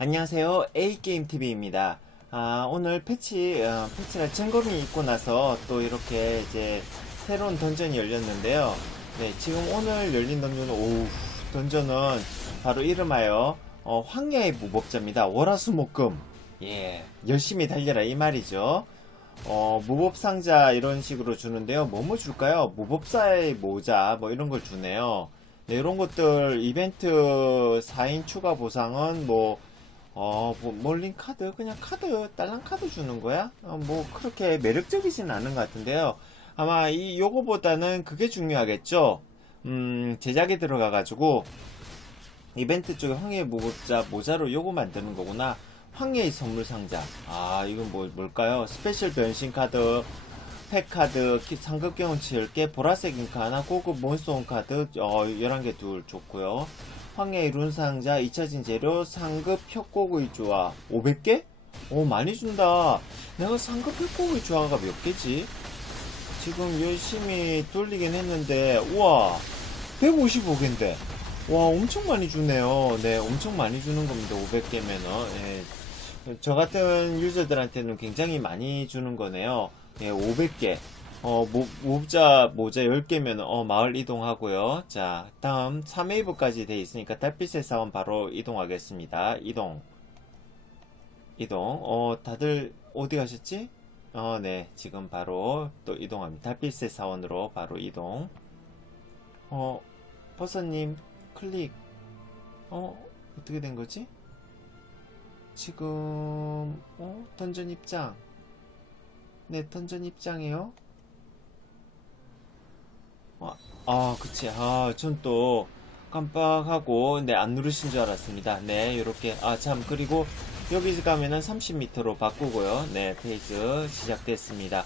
안녕하세요. A게임TV입니다. 아, 오늘 패치, 어, 패치나 점검이 있고 나서 또 이렇게 이제 새로운 던전이 열렸는데요. 네, 지금 오늘 열린 던전은, 오우, 던전은 바로 이름하여, 어, 황야의 무법자입니다. 월화수목금. 예, 열심히 달려라, 이 말이죠. 어, 무법상자 이런 식으로 주는데요. 뭐뭐 줄까요? 무법사의 모자, 뭐 이런 걸 주네요. 네, 이런 것들, 이벤트 4인 추가 보상은 뭐, 어, 뭐, 몰린 카드? 그냥 카드, 딸랑 카드 주는 거야? 어, 뭐, 그렇게 매력적이진 않은 것 같은데요. 아마 이, 요거보다는 그게 중요하겠죠? 음, 제작에 들어가가지고, 이벤트 쪽에 황해의 무법자 모자로 요거 만드는 거구나. 황해의 선물 상자. 아, 이건 뭐, 뭘까요? 스페셜 변신 카드, 팩 카드, 키- 상급 경험치 10개, 보라색 잉크 하나, 고급 몬스터 카드, 어, 11개 둘 좋고요. 황해의 룬 상자, 2차진 재료, 상급 협곡의 조화, 500개? 오, 많이 준다. 내가 상급 협곡의 조화가 몇 개지? 지금 열심히 돌리긴 했는데, 우와, 155개인데. 와, 엄청 많이 주네요. 네, 엄청 많이 주는 겁니다. 500개면은. 예. 저 같은 유저들한테는 굉장히 많이 주는 거네요. 예, 500개. 어, 모, 모자, 모자 10개면, 어, 마을 이동하고요. 자, 다음, 3웨이브까지 돼 있으니까 달빛의 사원 바로 이동하겠습니다. 이동. 이동. 어, 다들 어디 가셨지? 어, 네. 지금 바로 또 이동합니다. 달빛의 사원으로 바로 이동. 어, 버섯님, 클릭. 어, 어떻게 된 거지? 지금, 어, 던전 입장. 네, 던전 입장이에요. 아, 아, 그치. 아, 전 또 깜빡하고, 네, 안 누르신 줄 알았습니다. 네, 요렇게. 아, 참, 그리고 여기 가면은 30m로 바꾸고요. 네, 페이지 시작됐습니다.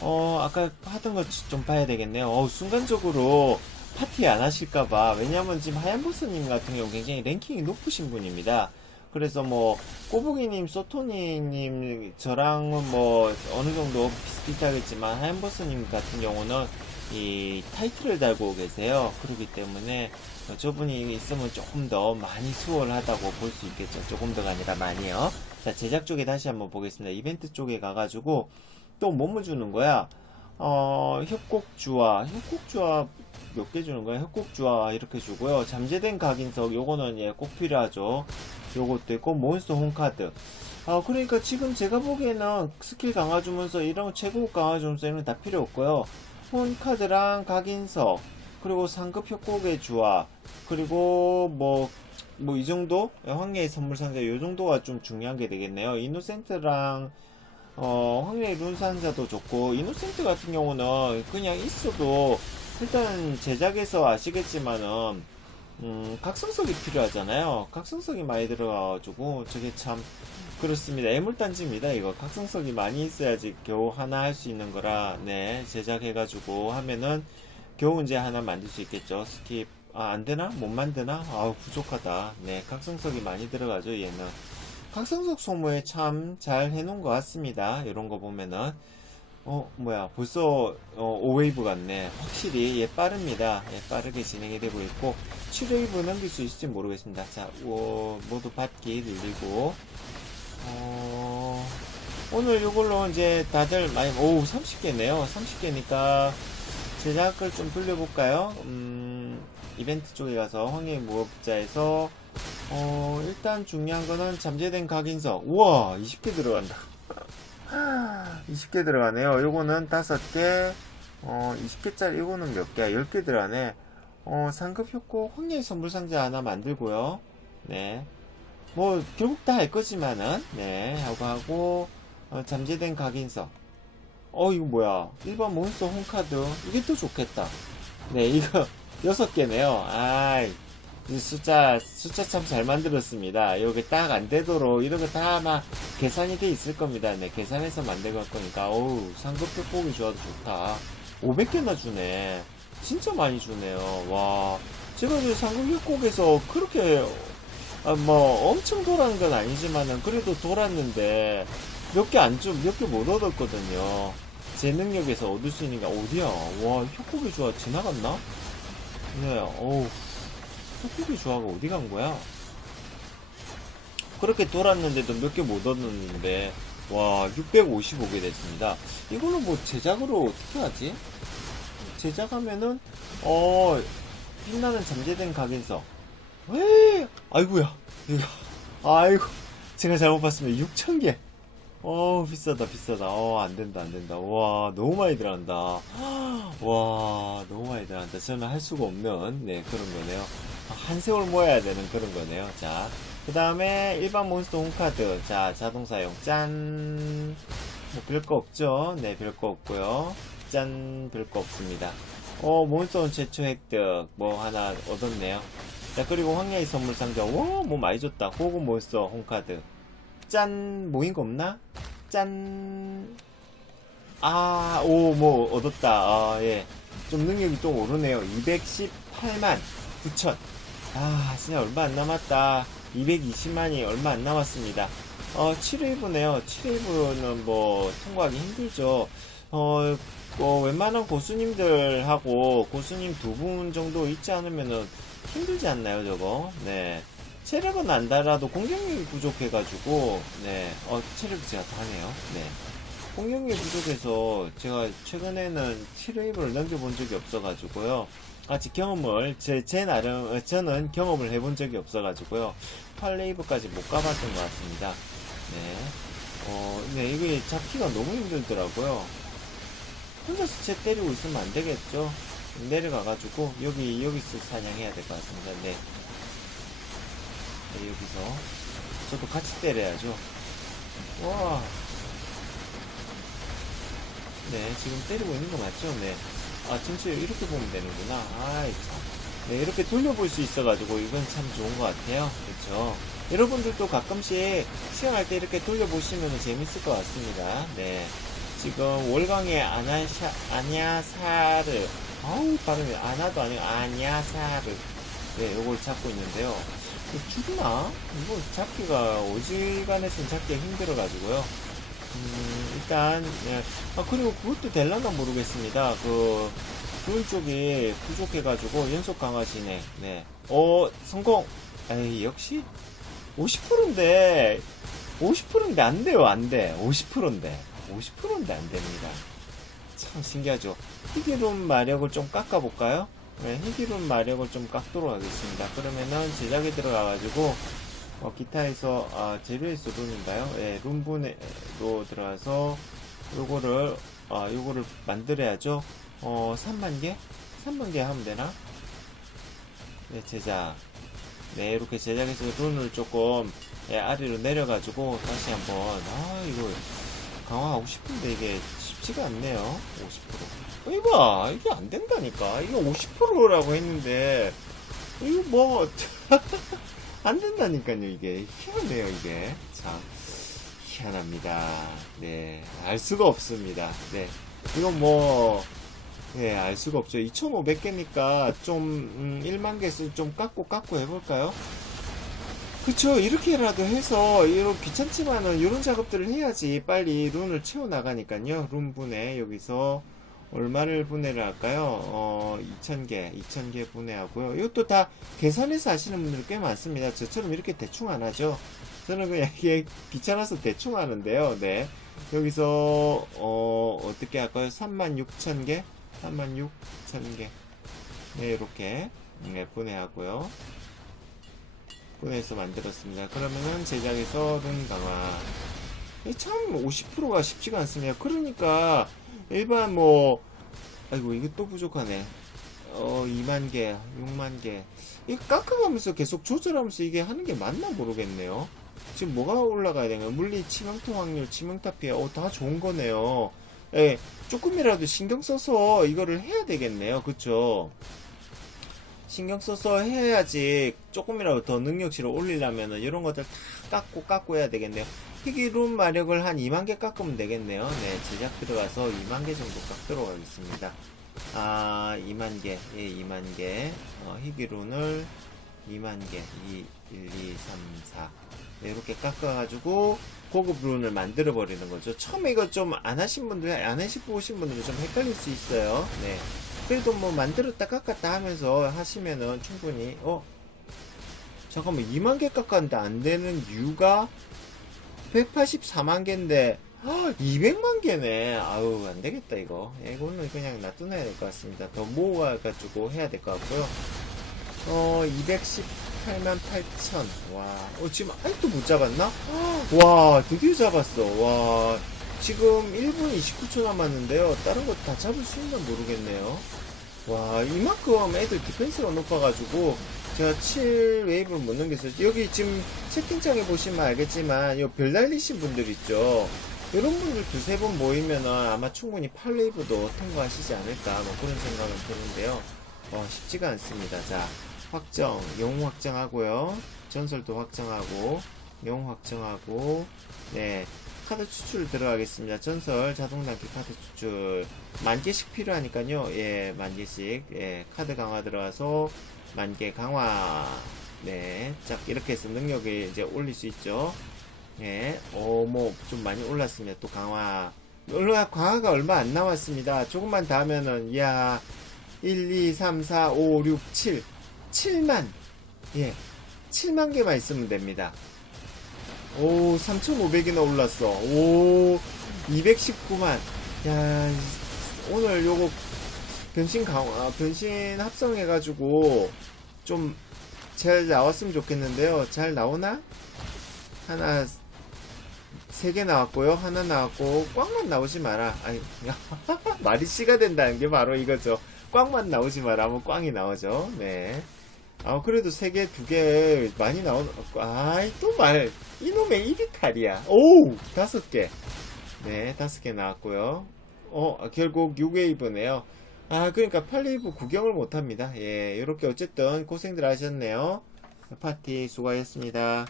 어, 아까 하던 거좀 봐야 되겠네요. 어, 순간적으로 파티 안 하실까봐. 왜냐면 지금 하얀보스님 같은 경우 굉장히 랭킹이 높으신 분입니다. 그래서 뭐, 꼬부기님, 소토니님, 저랑은 뭐, 어느 정도 비슷비슷하겠지만, 하얀보스님 같은 경우는 이 타이틀을 달고 계세요. 그렇기 때문에 어, 저분이 있으면 조금 더 많이 수월하다고 볼 수 있겠죠. 조금 더가 아니라 많이요. 자, 제작 쪽에 다시 한번 보겠습니다. 이벤트 쪽에 가가지고 또 뭐뭐 주는 거야? 어, 협곡주화, 협곡주화 몇개 주는 거야? 협곡주화 이렇게 주고요. 잠재된 각인석, 요거는 예, 꼭 필요하죠. 요것도 있고, 몬스터 홈카드. 아, 그러니까 지금 제가 보기에는 스킬 강화 주면서 이런 최고 강화 주면서 이런 거다 필요 없고요. 홈카드랑 각인석, 그리고 상급 협곡의 주화, 그리고 뭐, 뭐 이 정도? 황해의 선물 상자 요 정도가 좀 중요한 게 되겠네요. 이노센트랑 어, 황해의 룬 상자도 좋고, 이노센트 같은 경우는 그냥 있어도 일단 제작에서 아시겠지만은 음, 각성석이 필요하잖아요. 각성석이 많이 들어가가지고 저게 참 그렇습니다. 애물단지입니다. 이거 각성석이 많이 있어야지 겨우 하나 할 수 있는 거라 네 제작해가지고 하면은 겨우 이제 하나 만들 수 있겠죠. 스킵 아 안되나? 못 만드나? 아우 부족하다. 네 각성석이 많이 들어가죠 얘는. 각성석 소모에 참 잘 해놓은 것 같습니다. 이런 거 보면은 어 뭐야 벌써 어, 5웨이브 같네. 확실히 얘 빠릅니다. 예, 빠르게 진행이 되고 있고 7웨이브 넘길 수 있을지 모르겠습니다. 자 오, 모두 받기 늘리고 어, 오늘 이걸로 이제 다들 많이, 오, 30개네요. 30개니까 제작을 좀 돌려볼까요? 음, 이벤트 쪽에 가서 황해의 무업자에서, 어, 일단 중요한 거는 잠재된 각인석. 우와, 20개 들어간다. 20개 들어가네요. 요거는 5개, 어, 20개짜리, 이거는 몇 개야? 10개 들어가네. 어, 상급 효과 황해의 선물 상자 하나 만들고요. 네. 뭐 결국 다 할 거지만은 네 하고 하고 어, 잠재된 각인석. 어 이거 뭐야. 일반 몬스터 홈카드. 이게 또 좋겠다. 네 이거 여섯 개네요. 아이 이 숫자 숫자 참 잘 만들었습니다. 여기 딱 안 되도록 이런 거 다 아마 계산이 돼 있을 겁니다. 네 계산해서 만들 걸 거니까. 어우 상급 뼈고기 좋아도 좋다. 500개나 주네. 진짜 많이 주네요. 와 제가 이 상급 협곡에서 그렇게 아, 뭐 엄청 돌아는 건 아니지만은 그래도 돌았는데 몇 개 안 좀 몇 개 못 얻었거든요. 제 능력에서 얻을 수 있는 게 어디야? 와 협곡의 조화 지나갔나? 네, 어우 협곡의 조화가 어디 간 거야? 그렇게 돌았는데도 몇 개 못 얻었는데 와 655개 됐습니다. 이거는 뭐 제작으로 어떻게 하지? 제작하면은 어 빛나는 잠재된 각인석. 에 아이고야 아이고 제가 잘못 봤습니다. 6천 개. 어 비싸다 비싸다. 어 안 된다 안 된다. 와 너무 많이 들어간다. 와 너무 많이 들어간다. 저는 할 수가 없는 네 그런 거네요. 한 세월 모아야 되는 그런 거네요. 자, 그 다음에 일반 몬스터 홈카드. 자, 자동 사용. 짠. 뭐, 별거 없죠? 네, 별거 없고요 짠, 별거 없습니다. 어, 몬스터 최초 획득. 뭐, 하나 얻었네요. 자, 그리고 황야의 선물 상자. 와, 뭐 많이 줬다. 호구 몬스터 홈카드. 짠, 모인 거 없나? 짠. 아, 오, 뭐, 얻었다. 아, 예. 좀 능력이 또 오르네요. 218만 9천. 아, 진짜 얼마 안 남았다. 220만이 얼마 안 남았습니다. 어, 7회부네요. 7회부는 뭐, 통과하기 힘들죠. 어, 뭐, 웬만한 고수님들하고 고수님 두 분 정도 있지 않으면은 힘들지 않나요, 저거? 네. 체력은 안 달아도 공격력이 부족해가지고, 네. 어, 체력이 제가 다네요. 네. 공격력이 부족해서 제가 최근에는 7회부를 넘겨본 적이 없어가지고요. 아직 경험을 제, 제 나름 어, 저는 경험을 해본 적이 없어가지고요 8레이브까지 못 가봤던 것 같습니다 네, 어, 네 이게 잡기가 너무 힘들더라고요 혼자서 쟤 때리고 있으면 안 되겠죠 내려가가지고 여기 여기서 사냥해야 될 것 같습니다 네. 네 여기서 저도 같이 때려야죠 와 네, 지금 때리고 있는 거 맞죠? 네. 아, 전체 이렇게 보면 되는구나. 아이, 참. 네, 이렇게 돌려볼 수 있어가지고, 이건 참 좋은 것 같아요. 그쵸? 여러분들도 가끔씩 시험할 때 이렇게 돌려보시면 재밌을 것 같습니다. 네. 지금 월광의 아나샤, 아냐사르. 아우, 발음이 아나도 아니고 아냐사르. 네, 요걸 잡고 있는데요. 이거 죽나? 이거 잡기가 오지간해서는 잡기가 힘들어가지고요. 음, 일단, 예. 아, 그리고 그것도 될란가 모르겠습니다. 그, 그 쪽이 부족해가지고 연속 강화 진행. 네. 어, 성공! 에이, 역시 50%인데, 50%인데 안 돼요, 안 돼. 50%인데. 50%인데 안 됩니다. 참 신기하죠. 희귀룸 마력을 좀 깎아볼까요? 네, 희귀룸 마력을 좀 깎도록 하겠습니다. 그러면은 제작에 들어가가지고, 어, 기타에서 아, 재료에서 룸인가요? 예, 룸분으로 들어가서 요거를 아, 요거를 만들어야죠. 어, 3만 개? 3만 개 하면 되나? 네, 제작. 네, 이렇게 제작해서 룬을 조금 예, 아래로 내려가지고 다시 한번 아, 이거 강화하고 싶은데 이게 쉽지가 않네요. 50%. 이봐, 이게 안 된다니까. 이게 50%라고 했는데 이거 뭐 안 된다니까요, 이게. 희한해요, 이게. 참, 희한합니다. 네, 알 수가 없습니다. 네, 이건 뭐, 네, 알 수가 없죠. 2,500개니까 좀, 음, 1만 개씩 좀 깎고 깎고 해볼까요? 그쵸, 이렇게라도 해서, 이런 귀찮지만은, 이런 작업들을 해야지 빨리 룬을 채워 나가니까요. 룬 분해, 여기서. 얼마를 분해를 할까요? 어, 2,000개, 2,000개 분해하고요. 이것도 다 계산해서 하시는 분들 꽤 많습니다. 저처럼 이렇게 대충 안 하죠. 저는 그냥 이게 귀찮아서 대충 하는데요. 네. 여기서, 어, 어떻게 할까요? 36,000개? 36,000개. 네, 이렇게, 네, 분해하고요. 분해해서 만들었습니다. 그러면은 제작에서 룬 강화. 이참 50%가 쉽지가 않습니다. 그러니까, 일반 뭐 아이고 이게 또 부족하네. 어 2만 개 6만 개. 이거 깎아가면서 계속 조절하면서 이게 하는 게 맞나 모르겠네요. 지금 뭐가 올라가야 되나 물리 치명타 확률 치명타 피해. 어 다 좋은 거네요. 예 조금이라도 신경 써서 이거를 해야 되겠네요. 그쵸 신경 써서 해야지 조금이라도 더 능력치를 올리려면은 이런 것들 다 깎고 깎고 해야 되겠네요 희귀룸 마력을 한 2만 개 깎으면 되겠네요. 네, 제작 들어가서 2만 개 정도 깎도록 하겠습니다. 아, 2만 개, 예, 2만 개. 어, 희귀룬을 2만 개, 2, 1, 2, 3, 4. 네, 이렇게 깎아가지고 고급 룬을 만들어 버리는 거죠. 처음에 이거 좀 안 하신 분들, 안 해시고 오신 분들은 좀 헷갈릴 수 있어요. 네. 그래도 뭐 만들었다 깎았다 하면서 하시면은 충분히, 어? 잠깐만 2만 개 깎았는데 안 되는 이유가 184만 개인데 200만 개네. 아우 안 되겠다 이거. 예, 이거는 그냥 놔두어야 될 것 같습니다. 더 모아가지고 해야 될 것 같고요. 어 218만 8천. 와, 어 지금 아직도 못 잡았나? 와 드디어 잡았어. 와 지금 1분 29초 남았는데요. 다른 거 다 잡을 수 있나 모르겠네요. 와 이만큼 애들 디펜스가 높아가지고 제가 7 웨이브를 못 넘겼어요. 여기 지금 채팅창에 보시면 알겠지만 요 별 날리신 분들 있죠. 이런 분들 두세 번 모이면은 아마 충분히 8 웨이브도 통과하시지 않을까 뭐 그런 생각은 드는데요. 어, 쉽지가 않습니다. 자 확정, 영웅 확정하고요. 전설도 확정하고 영웅 확정하고 네 카드 추출 들어가겠습니다. 전설 자동 단기 카드 추출 만 개씩 필요하니까요. 예, 만 개씩 예, 카드 강화 들어가서 만 개 강화. 네, 자 이렇게 해서 능력을 이제 올릴 수 있죠. 예, 어, 뭐좀 많이 올랐습니다. 또 강화. 얼마 강화가 얼마 안 남았습니다. 조금만 더 하면은 이야 1, 2, 3, 4, 5, 6, 7 7만 예 7만 개만 있으면 됩니다. 오, 3,500이나 올랐어. 오, 219만. 야, 오늘 요거 변신 강화, 변신 합성해 가지고 좀 잘 나왔으면 좋겠는데요. 잘 나오나? 하나, 세 개 나왔고요. 하나 나왔고, 꽝만 나오지 마라. 아니, 말이 씨가 된다는 게 바로 이거죠. 꽝만 나오지 마라. 하면 꽝이 나오죠. 네. 아, 그래도 세 개, 두 개 많이 나오는, 아이, 또 말. 이놈의 칼이야. 오! 다섯 개. 네, 다섯 개 나왔고요. 어, 결국 6웨이브네요. 아, 그러니까 8웨이브 구경을 못 합니다. 예, 이렇게 어쨌든 고생들 하셨네요. 파티 수고하셨습니다.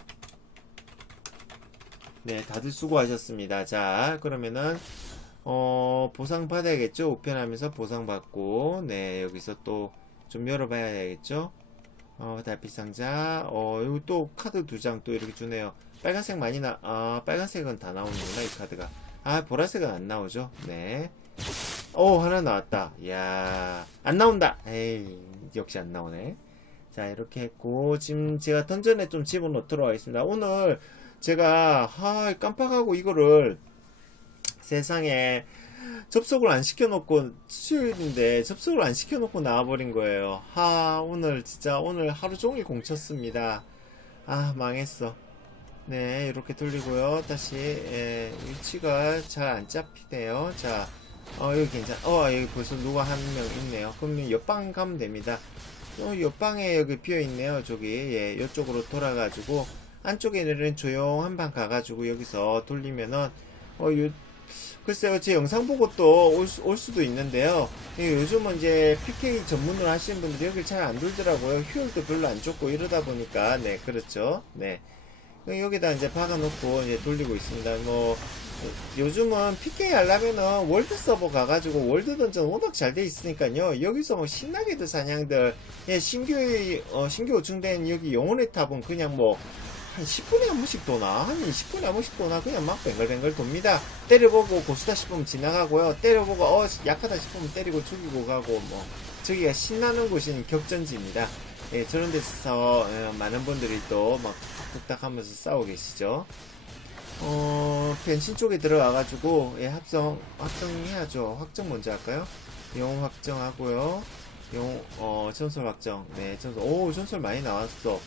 네, 다들 수고하셨습니다. 자, 그러면은, 어, 보상 받아야겠죠? 우편하면서 보상 받고, 네, 여기서 또 좀 열어봐야 되겠죠? 어, 달빛 상자. 어, 여기 또 카드 두 장 또 이렇게 주네요. 빨간색 많이 나, 아, 빨간색은 다 나오는구나, 이 카드가. 아, 보라색은 안 나오죠? 네. 오, 하나 나왔다. 이야, 안 나온다! 에이, 역시 안 나오네. 자, 이렇게 했고, 지금 제가 던전에 좀 집어넣도록 하겠습니다. 오늘 제가, 하, 깜빡하고 이거를 세상에 접속을 안 시켜놓고 수요일인데 접속을 안 시켜놓고 나와버린 거예요. 하 오늘 진짜 오늘 하루 종일 공쳤습니다. 아 망했어. 네 이렇게 돌리고요. 다시 예, 위치가 잘 안 잡히네요. 자 어, 여기 괜찮. 어 여기 벌써 누가 한 명 있네요. 그러면 옆방 가면 됩니다. 어, 옆방에 여기 비어 있네요. 저기 예 이쪽으로 돌아가지고 안쪽에는 조용한 방 가가지고 여기서 돌리면은 어 요, 글쎄요, 제 영상 보고 또올 수도 있는데요. 예, 요즘은 이제 PK 전문으로 하시는 분들이 여기 잘 안 돌더라고요. 효율도 별로 안 좋고 이러다 보니까, 네, 그렇죠. 네. 여기다 이제 박아놓고 이제 돌리고 있습니다. 뭐, 요즘은 PK 하려면은 월드 서버 가가지고 월드 던전 워낙 잘 돼 있으니까요. 여기서 뭐 신나게들 사냥들, 예, 신규, 어, 신규 오충된 여기 영혼의 탑은 그냥 뭐, 한 10분에 한 번씩 도나? 한 20분에 한 번씩 도나? 그냥 막 뱅글뱅글 돕니다. 때려보고 고수다 싶으면 지나가고요. 때려보고 어 약하다 싶으면 때리고 죽이고 가고 뭐 저기가 신나는 곳인 격전지입니다. 예, 저런 데서 어, 많은 분들이 또 막 뚝딱 하면서 싸우고 계시죠. 어, 변신 쪽에 들어와가지고 예, 합성 확정해야죠. 확정 먼저 할까요? 영웅 확정하고요. 영웅 어 전설 확정. 네, 전설. 오, 전설 많이 나왔어.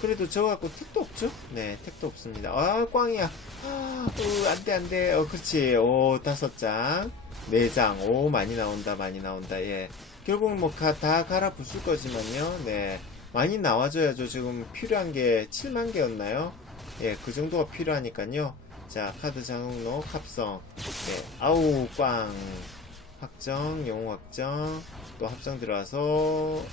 그래도 저 갖고 택도 없죠? 네, 택도 없습니다. 아, 꽝이야. 아, 어, 안 돼, 안 돼. 어, 그렇지. 오, 다섯 장. 네 장. 오, 많이 나온다, 많이 나온다. 예. 결국 뭐, 가, 다 갈아 부술 거지만요. 네. 많이 나와줘야죠. 지금 필요한 게 7만 개였나요? 예, 그 정도가 필요하니까요. 자, 카드 장롱록 합성. 네. 아우, 꽝. 확정, 영웅 확정. 또 합정 들어와서.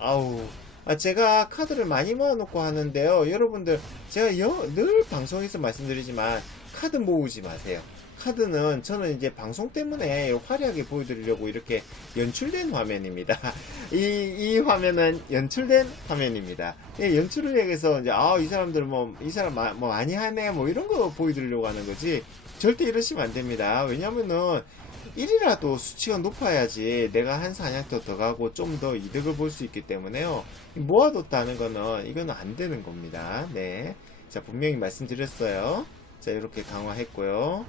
아우. 아, 제가 카드를 많이 모아놓고 하는데요. 여러분들, 제가 여- 늘 방송에서 말씀드리지만, 카드 모으지 마세요. 카드는 저는 이제 방송 때문에 화려하게 보여드리려고 이렇게 연출된 화면입니다. 이, 이 화면은 연출된 화면입니다. 예, 연출을 해서 이제, 아, 이 사람들 뭐, 이 사람 마- 뭐 많이 하네, 뭐 이런 거 보여드리려고 하는 거지. 절대 이러시면 안 됩니다. 왜냐면은 1이라도 수치가 높아야지 내가 한 사냥터 더 가고 좀 더 이득을 볼 수 있기 때문에요. 모아뒀다는 거는 이거는 안 되는 겁니다. 네. 자, 분명히 말씀드렸어요. 자, 이렇게 강화했고요.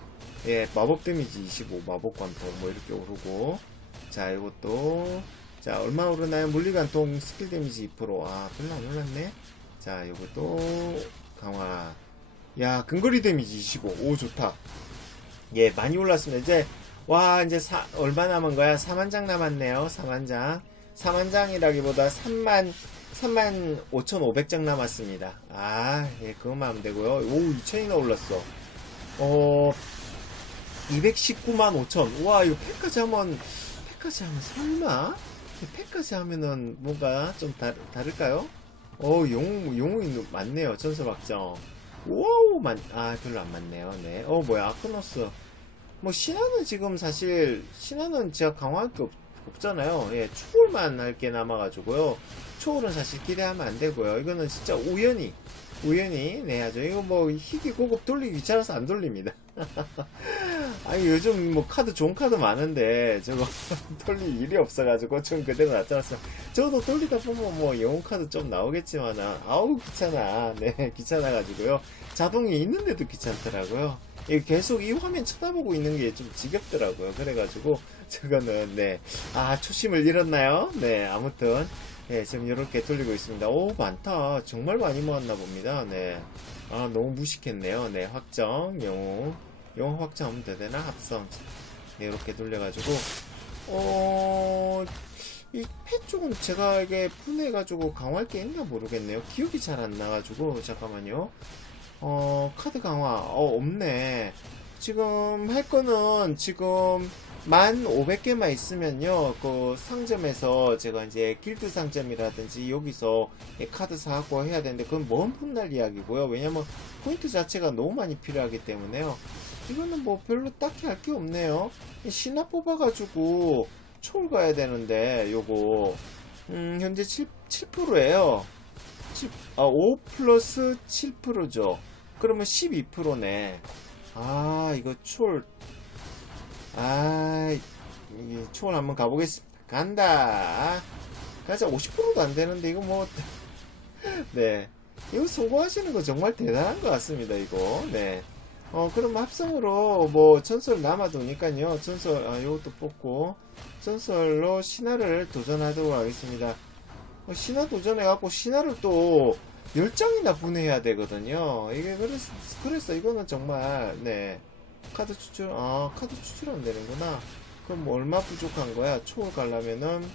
예, 마법 데미지 25, 마법 관통 뭐 이렇게 오르고. 자, 이것도. 자, 얼마 오르나요? 물리관통 스킬 데미지 2%. 아, 별로 안 올랐네. 자, 이것도 강화. 야, 근거리 데미지 25. 오, 좋다. 예, 많이 올랐습니다. 이제, 와, 이제 사, 얼마 남은 거야? 4만 장 남았네요. 4만 장. 4만 장이라기보다 3만, 3만 5,500장 남았습니다. 아, 예, 그것만 하면 되고요. 오, 2천이나 올랐어. 어, 219만 5천. 와, 이거 팩까지 하면, 팩까지 하면 설마? 팩까지 하면은 뭔가 좀 다, 다를까요? 어, 용, 용이 많네요. 전설 확정. 와우, 만, 아, 별로 안 많네요. 네. 어, 뭐야, 아크노스. 뭐, 신화는 지금 사실, 신화는 제가 강화할 게 없, 없잖아요. 예, 초월만 할 게 남아가지고요. 초월은 사실 기대하면 안 되고요. 이거는 진짜 우연히, 우연히 내야죠. 이거 뭐, 희귀 고급 돌리기 귀찮아서 안 돌립니다. 아니, 요즘 뭐, 카드, 좋은 카드 많은데, 저거, 돌릴 일이 없어가지고, 전 그대로 놨잖았어요. 저도 돌리다 보면 뭐, 영웅 카드 좀 나오겠지만, 아우, 귀찮아. 네, 귀찮아가지고요. 자동이 있는데도 귀찮더라고요. 이 계속 이 화면 쳐다보고 있는 게 좀 지겹더라고요. 그래가지고 저거는 네. 아 초심을 잃었나요? 네. 아무튼 네, 지금 이렇게 돌리고 있습니다. 오 많다. 정말 많이 모았나 봅니다. 네. 아 너무 무식했네요. 네. 확정 영웅 영웅 확정하면 되나 합성 네, 이렇게 돌려가지고 어. 이패 쪽은 제가 이게 분해가지고 강화할 게 있나 모르겠네요. 기억이 잘 안 나가지고 잠깐만요. 어, 카드 강화, 어, 없네. 지금 할 거는 지금 만 500개만 있으면요, 그 상점에서 제가 이제 길드 상점이라든지 여기서 이 카드 사고 해야 되는데 그건 먼 훗날 이야기고요. 왜냐면 포인트 자체가 너무 많이 필요하기 때문에요. 이거는 뭐 별로 딱히 할 게 없네요. 신화 뽑아가지고 초월 가야 되는데 요거 음, 현재 7, 7%예요. 10, 아, 5 플러스 7%죠. 그러면 12%네. 아, 이거 초월. 아, 이 초월 한번 가보겠습니다. 간다. 가자, 50%도 안 되는데, 이거 뭐. 네. 이거 성공하시는 거 정말 대단한 것 같습니다, 이거. 네. 어, 그럼 합성으로 뭐 전설 남아도니까요. 전설, 아, 요것도 뽑고. 전설로 신화를 도전하도록 하겠습니다. 어, 신화 도전해갖고 신화를 또 10장이나 분해해야 되거든요. 이게 그래서, 그래서 이거는 정말, 네. 카드 추출, 아, 카드 추출은 되는구나. 그럼 뭐 얼마 부족한 거야? 초월 가려면은,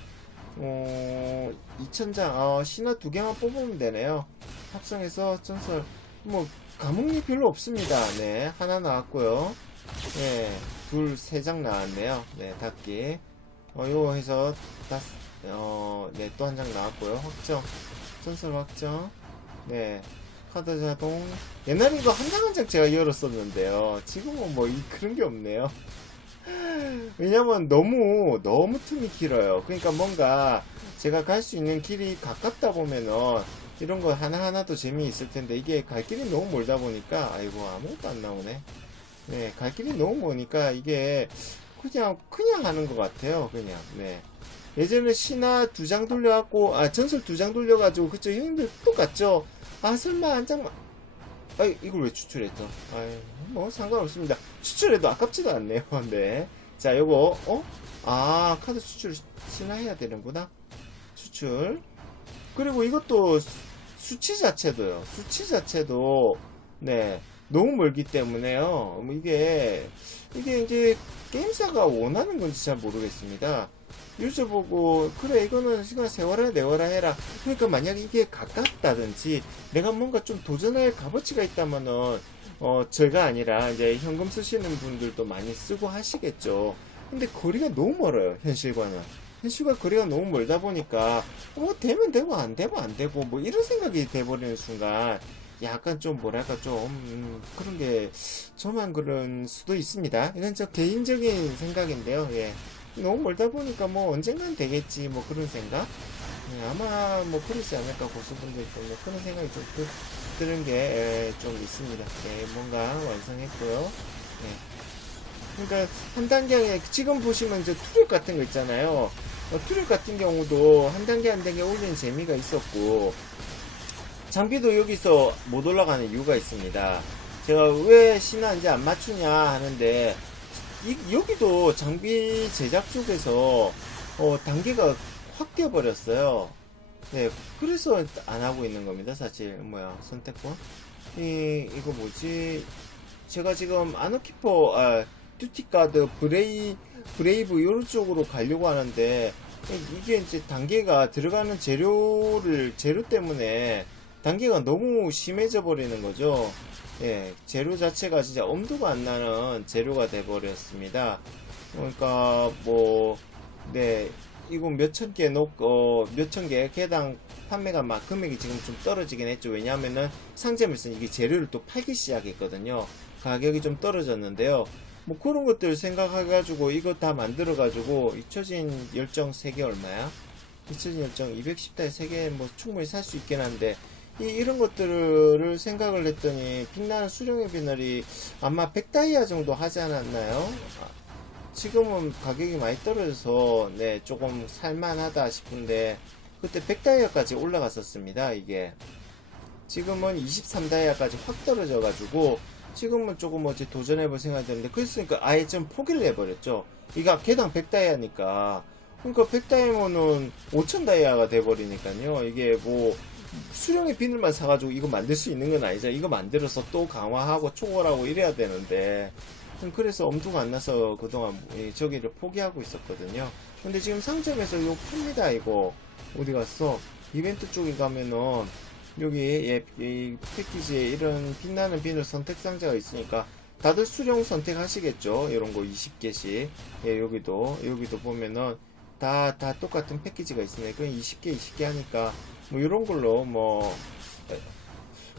어, 2000장, 어, 신화 두 개만 뽑으면 되네요. 합성해서 전설, 뭐, 과목이 별로 없습니다. 네. 하나 나왔고요. 네. 둘, 세 장 나왔네요. 네, 닫기. 어, 요거 해서, 다, 어, 네, 또 한 장 나왔고요. 확정. 전설 확정. 네. 카드 자동. 옛날에 이거 한 장 한 장 제가 열었었는데요. 지금은 뭐, 이, 그런 게 없네요. 왜냐면 너무, 너무 틈이 길어요. 그러니까 뭔가 제가 갈 수 있는 길이 가깝다 보면은 이런 거 하나하나도 재미있을 텐데 이게 갈 길이 너무 멀다 보니까 아이고 아무것도 안 나오네. 네, 갈 길이 너무 머니까 이게 그냥, 그냥 하는 것 같아요. 그냥, 네. 예전에 신화 두 장 돌려갖고, 아, 전설 두 장 돌려가지고, 그쵸, 형님들 똑같죠? 아, 설마 한 장만, 아, 이걸 왜 추출했죠? 아이, 뭐, 상관없습니다. 추출해도 아깝지도 않네요. 네. 자, 요거, 어? 아, 카드 추출 신화해야 되는구나. 추출. 그리고 이것도 수- 수치 자체도요. 수치 자체도, 네. 너무 멀기 때문에요. 뭐 이게, 이게 이제 게임사가 원하는 건지 잘 모르겠습니다. 유저 보고 그래 이거는 시간 세워라 내워라 해라 그러니까 만약에 이게 가깝다든지 내가 뭔가 좀 도전할 값어치가 있다면은 어 제가 아니라 이제 현금 쓰시는 분들도 많이 쓰고 하시겠죠 근데 거리가 너무 멀어요 현실과는 현실과 거리가 너무 멀다 보니까 뭐 되면 되고 안 되면 안 되고 뭐 이런 생각이 돼버리는 순간 약간 좀 뭐랄까 좀 음, 그런 게 저만 그런 수도 있습니다. 이건 저 개인적인 생각인데요. 예. 너무 멀다 보니까 뭐 언젠간 되겠지 뭐 그런 생각. 예, 아마 뭐 그러지 않을까 고수분들도 뭐 그런 생각이 좀 드, 드는 게 좀 있습니다. 예, 뭔가 완성했고요. 네. 그러니까 한 단계 지금 보시면 이제 투력 같은 거 있잖아요. 어, 투력 같은 경우도 한 단계 한 단계 올리는 재미가 있었고 장비도 여기서 못 올라가는 이유가 있습니다. 제가 왜 신화 이제 안 맞추냐 하는데 이- 여기도 장비 제작 쪽에서 어, 단계가 확 뛰어버렸어요. 네, 그래서 안 하고 있는 겁니다. 사실 뭐야 선택권 이 이거 뭐지? 제가 지금 아너키퍼 아 듀티카드 브레이 브레이브 이런 쪽으로 가려고 하는데 이게 이제 단계가 들어가는 재료를 재료 때문에 단계가 너무 심해져 버리는 거죠. 예, 재료 자체가 진짜 엄두가 안 나는 재료가 돼 버렸습니다. 그러니까 뭐 네, 이거 몇천 개 놓고 어, 몇천 개 개당 판매가 막 금액이 지금 좀 떨어지긴 했죠. 왜냐하면은 상점에서 이게 재료를 또 팔기 시작했거든요. 가격이 좀 떨어졌는데요. 뭐 그런 것들 생각해가지고 이거 다 만들어가지고 잊혀진 열정 3개 얼마야? 잊혀진 열정 210달에 3개 뭐 충분히 살 수 있긴 한데 이, 이런 것들을 생각을 했더니 빛나는 수령의 비늘이 아마 100다이아 정도 하지 않았나요? 아, 지금은 가격이 많이 떨어져서 네 조금 살만하다 싶은데 그때 100다이아까지 올라갔었습니다 이게. 지금은 23다이아까지 확 떨어져 가지고 지금은 조금 어찌 도전해볼 생각이 드는데 그랬으니까 아예 좀 포기를 해버렸죠. 이가 개당 100다이아니까. 그러니까 100다이아면은 5000다이아가 돼버리니까요. 이게 뭐 수령의 비늘만 사가지고 이거 만들 수 있는 건 아니죠 이거 만들어서 또 강화하고 초월하고 이래야 되는데 음, 그래서 엄두가 안 나서 그동안 이 저기를 포기하고 있었거든요. 근데 지금 상점에서 이거 팝니다, 이거. 어디 갔어? 이벤트 쪽에 가면은, 여기, 예, 이 패키지에 이런 빛나는 비늘 선택 상자가 있으니까, 다들 수령 선택하시겠죠? 이런 거 20개씩. 예, 여기도, 여기도 보면은, 다, 다 똑같은 패키지가 있으니까, 그냥 20개, 20개 하니까, 뭐, 이런 걸로, 뭐, 에,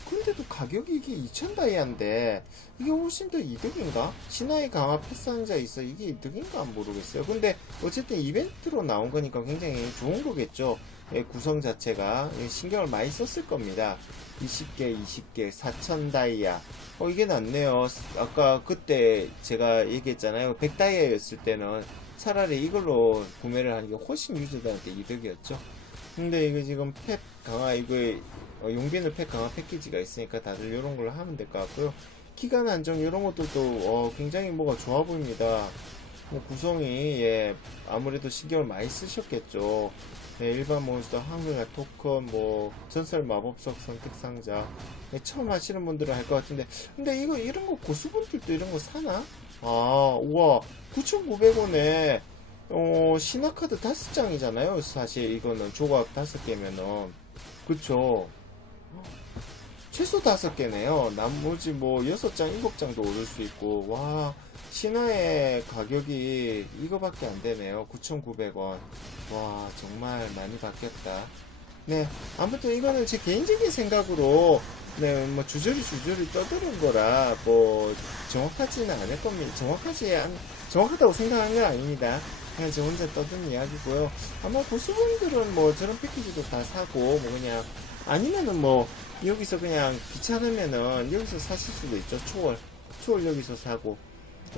근데도 가격이 이게 2,000다이아인데, 이게 훨씬 더 이득인가? 신화의 강화 패상자 있어. 이게 이득인가 모르겠어요. 근데 어쨌든 이벤트로 나온 거니까 굉장히 좋은 거겠죠. 예, 구성 자체가 예, 신경을 많이 썼을 겁니다. 20개, 20개, 4,000다이아. 어, 이게 낫네요. 아까 그때 제가 얘기했잖아요. 100 다이아였을 때는 차라리 이걸로 구매를 하는 게 훨씬 유저들한테 이득이었죠. 근데 이거 지금 팩 강화, 이거 어, 용비늘 팩 강화 패키지가 있으니까 다들 이런 걸로 하면 될 것 같고요. 기간 안정 이런 것들도 어, 굉장히 뭐가 좋아 보입니다. 뭐 구성이 예 아무래도 신경을 많이 쓰셨겠죠. 네, 일반 몬스터, 한글화 토큰, 뭐 전설 마법석 선택 상자 네, 처음 하시는 분들은 할 것 같은데 근데 이거 이런 거 고수분들도 이런 거 사나? 아 우와 9,900원에 어 신화카드 5장이잖아요 사실 이거는 조각 5개면은 그쵸 최소 다섯 개네요. 나머지 뭐 여섯 장, 일곱 장도 오를 수 있고, 와, 신화의 가격이 이거밖에 안 되네요. 9,900원. 와, 정말 많이 바뀌었다. 네, 아무튼 이거는 제 개인적인 생각으로, 네, 뭐 주저리 주저리 떠드는 거라, 뭐, 정확하지는 않을 겁니다. 정확하지, 않, 정확하다고 생각하는 건 아닙니다. 저 혼자 떠드는 이야기고요. 아마 고수분들은 뭐 저런 패키지도 다 사고, 뭐 그냥, 아니면은 뭐, 여기서 그냥 귀찮으면은 여기서 사실 수도 있죠. 초월. 초월 여기서 사고.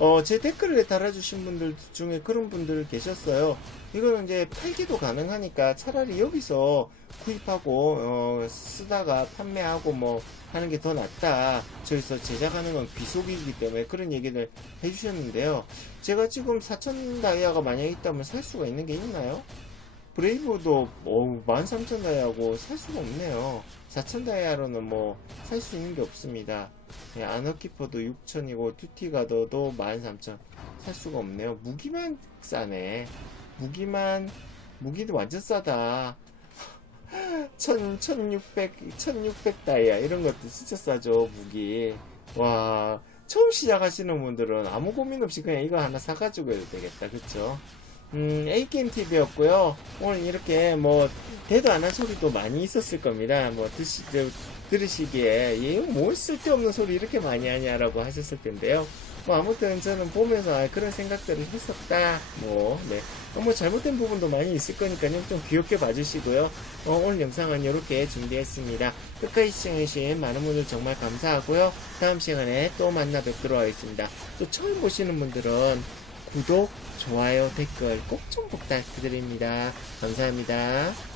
어, 제 댓글에 달아주신 분들 중에 그런 분들 계셨어요. 이거는 이제 팔기도 가능하니까 차라리 여기서 구입하고, 어, 쓰다가 판매하고 뭐 하는 게 더 낫다. 저기서 제작하는 건 귀속이기 때문에 그런 얘기를 해주셨는데요. 제가 지금 4천 다이아가 만약에 있다면 살 수가 있는 게 있나요? 브레이브도 어우 13,000다이아고 살 수가 없네요. 4,000다이아로는 뭐 살 수 있는 게 없습니다. 예, 아너키퍼도 6,000이고 듀티가더도 13,000. 살 수가 없네요. 무기만 싸네. 무기만 무기도 완전 싸다. 1,000, 1,600, 1,600다이아 이런 것도 진짜 싸죠. 무기. 와 처음 시작하시는 분들은 아무 고민 없이 그냥 이거 하나 사가지고 해도 되겠다. 그쵸? 음, A게임 TV였고요. 오늘 이렇게 뭐 대도 안 한 소리도 많이 있었을 겁니다. 뭐 드시, 들으시기에 얘뭐 쓸데없는 소리 이렇게 많이 하냐라고 하셨을 텐데요. 뭐 아무튼 저는 보면서 아, 그런 생각들을 했었다. 뭐, 네. 어, 뭐 잘못된 부분도 많이 있을 거니까요. 좀 귀엽게 봐주시고요. 어, 오늘 영상은 이렇게 준비했습니다. 끝까지 시청해주신 많은 분들 정말 감사하고요. 다음 시간에 또 만나 뵙도록 하겠습니다. 또 처음 보시는 분들은 구독, 좋아요, 댓글 꼭 좀 부탁드립니다. 감사합니다.